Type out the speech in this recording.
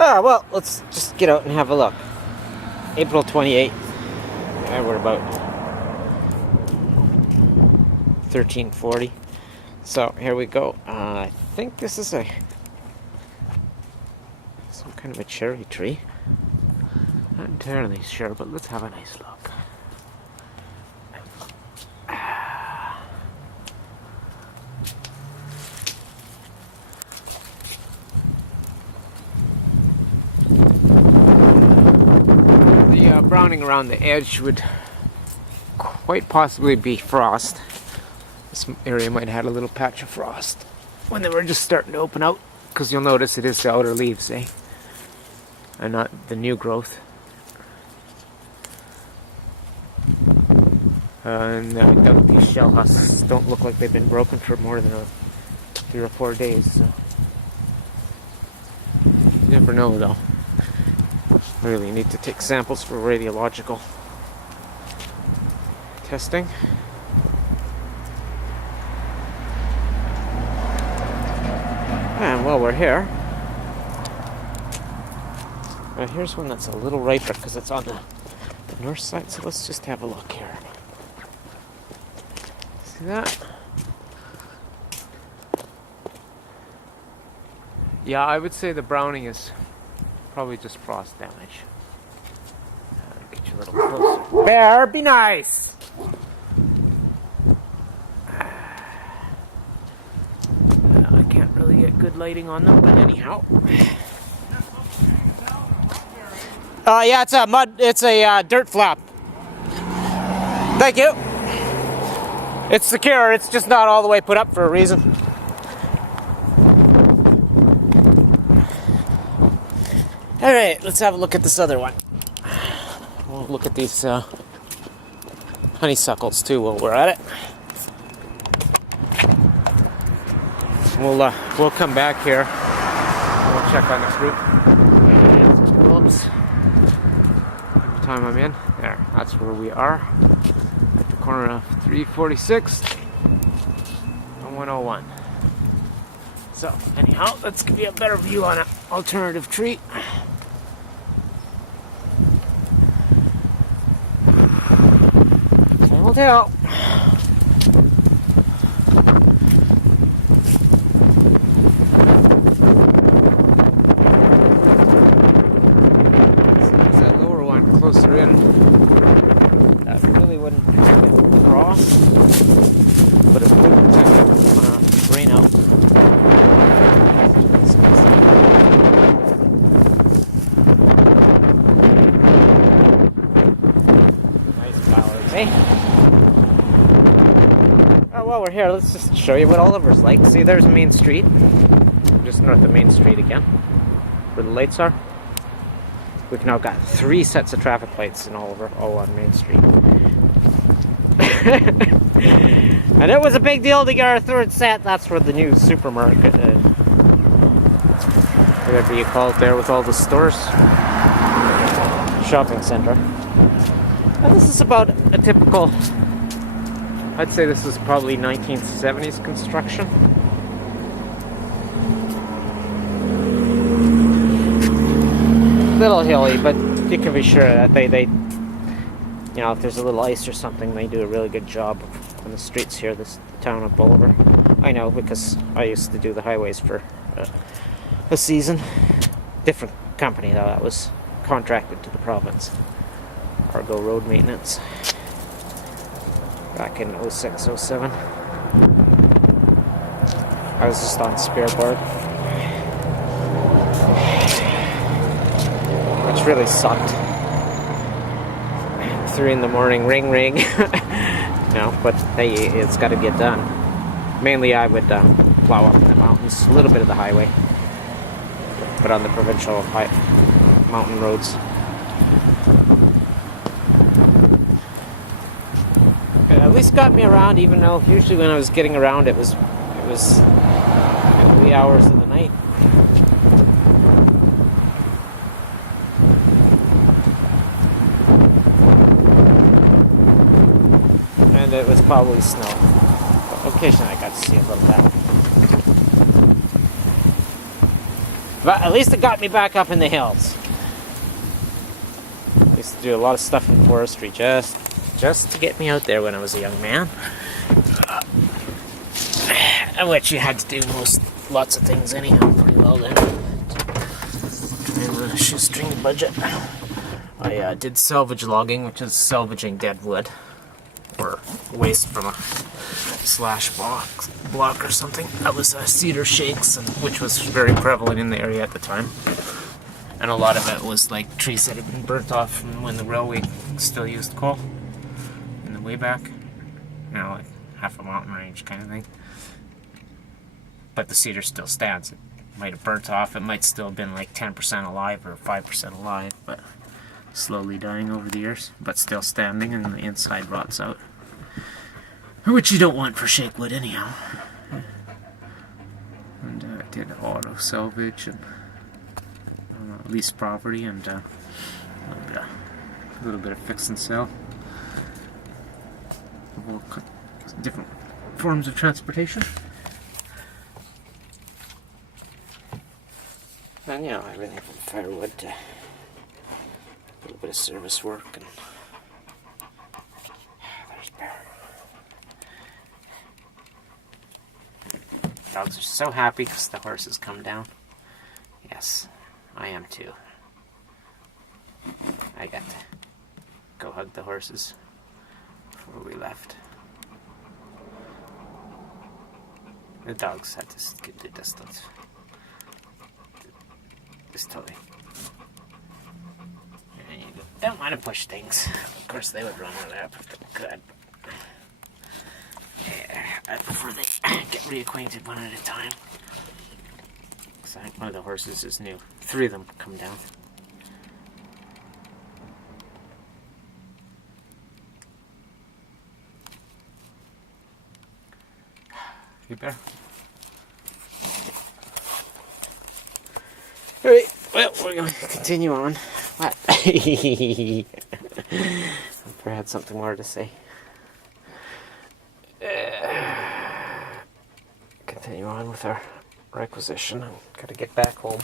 Well, let's just get out and have a look. April 28th. We're about 13:40. So here we go. I think this is some kind of a cherry tree. Not entirely sure, but let's have a nice look. The browning around the edge would quite possibly be frost. This area might have had a little patch of frost when they were just starting to open out, because you'll notice it is the outer leaves, and not the new growth. And I doubt these shell husks don't look like they've been broken for more than 3 or 4 days. So you never know, though. Really need to take samples for radiological testing. And while we're here, here's one that's a little riper because it's on the north side. So let's just have a look here. See that? Yeah, I would say the browning is probably just frost damage. Get you a little closer. Bear, be nice! I can't really get good lighting on them, but anyhow. Yeah, it's a dirt flap. Thank you. It's secure, it's just not all the way put up for a reason. Alright, let's have a look at this other one. We'll look at these honeysuckles too while we're at it. We'll come back here and we'll check on the fruit. Whoops. Every time I'm in, there, that's where we are. At the corner of 346 and 101. So, anyhow, let's give you a better view on an alternative tree. Time will tell. Closer in, that really wouldn't cross, but it would protect it from rain out. Nice flowers, eh? Oh, while we're here, let's just show you what Oliver's like. See, there's Main Street, just north of Main Street again, where the lights are. We've now got 3 sets of traffic lights in Oliver, all on Main Street. And it was a big deal to get our 3rd set. That's where the new supermarket, whatever you call it there, with all the stores. Shopping center. And this is about a typical, I'd say this is probably 1970s construction. Little hilly, but you can be sure that they you know, if there's a little ice or something, they do a really good job on the streets here, this town of Bolivar. I know, because I used to do the highways for a season. Different company though, that was contracted to the province. Argo Road Maintenance. Back in 06, 07. I was just on spare board. Which really sucked. 3 in the morning, ring. No, but hey, it's got to get done. Mainly I would plow up in the mountains, a little bit of the highway, but on the provincial mountain roads. It at least got me around, even though usually when I was getting around it was wee hours of the night. And it was probably snow. But occasionally I got to see a little bit. But at least it got me back up in the hills. I used to do a lot of stuff in forestry just to get me out there when I was a young man. And which you had to do lots of things anyhow pretty well then. And shoestring the budget. I did salvage logging, which is salvaging dead wood or waste from a slash block or something. That was cedar shakes, which was very prevalent in the area at the time. And a lot of it was like trees that had been burnt off from when the railway still used coal in the way back. You know, like half a mountain range kind of thing. But the cedar still stands. It might have burnt off. It might still have been like 10% alive or 5% alive, but slowly dying over the years, but still standing, and the inside rots out. Which you don't want for shake wood anyhow. And I did auto salvage and lease property and a little bit of fix and sell. Different forms of transportation. And you know, everything from firewood to a little bit of service work. And there's Bear. Dogs are so happy because the horses come down. Yes, I am too. I got to go hug the horses before we left. The dogs had to keep the distance. Just totally. And you don't want to push things. Of course, they would run right up if they could. Yeah, I prefer they get reacquainted one at a time. So I think one of the horses is new. 3 of them come down. You better. Alright, well, we're going to continue on. What? I had something more to say. Continue on with our requisition. I've got to get back home.